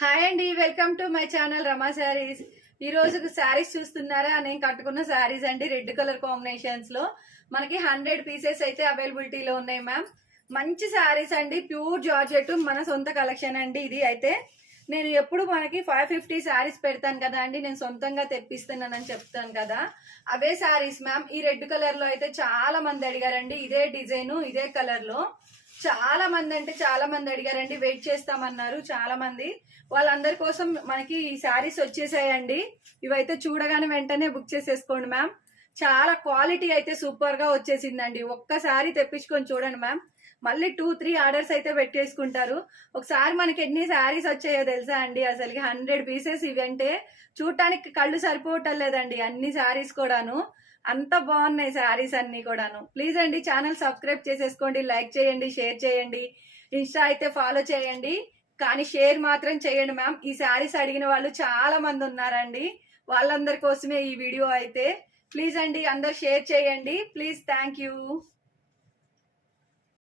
Hi అండి, welcome to my channel రమా శారీస్. ఈ రోజు శారీస్ చూస్తున్నారా? నేను కట్టుకున్న శారీస్ అండి, రెడ్ కలర్ కాంబినేషన్స్ లో మనకి 100 పీసెస్ అయితే అవైలబిలిటీలో ఉన్నాయి మ్యామ్. మంచి శారీస్ అండి, ప్యూర్ జార్జెట్, మన సొంత కలెక్షన్ అండి. ఇది అయితే నేను ఎప్పుడు మనకి 550 శారీస్ పెడతాను కదా అండి, నేను సొంతంగా తెప్పిస్తున్నానని చెప్తాను కదా, అవే శారీస్ మ్యామ్. ఈ రెడ్ కలర్ లో అయితే చాలా మంది అడిగారండి, ఇదే డిజైన్ ఇదే కలర్ లో చాలా మంది అంటే చాలా మంది అడిగారండి. వెయిట్ చేస్తామన్నారు చాలా మంది. వాళ్ళందరి కోసం మనకి ఈ శారీస్ వచ్చేసాయండి. ఇవైతే చూడగానే వెంటనే బుక్ చేసేసుకోండి మ్యామ్. చాలా క్వాలిటీ అయితే సూపర్ గా వచ్చేసిందండి. ఒక్కసారి తెప్పించుకొని చూడండి మ్యామ్, మళ్ళీ 2-3 ఆర్డర్స్ అయితే పెట్టేసుకుంటారు. ఒకసారి మనకి ఎన్ని శారీస్ వచ్చాయో తెలుసా అండి? అసలు 100 పీసెస్ ఇవంటే చూడటానికి కళ్ళు సరిపోవటం లేదండి, అన్ని శారీస్ కూడాను. అంత బాగున్నాయి శారీస్ అన్ని కూడాను. ప్లీజ్ అండి ఛానల్ సబ్స్క్రైబ్ చేసేసుకోండి, లైక్ చేయండి, షేర్ చేయండి, ఇన్స్టా అయితే ఫాలో చేయండి, కానీ షేర్ మాత్రం చేయండి మ్యామ్. ఈ శారీస్ అడిగిన వాళ్ళు చాలా మంది ఉన్నారండి, వాళ్ళందరి కోసమే ఈ వీడియో అయితే. ప్లీజ్ అండి అందరు షేర్ చేయండి ప్లీజ్. Thank you.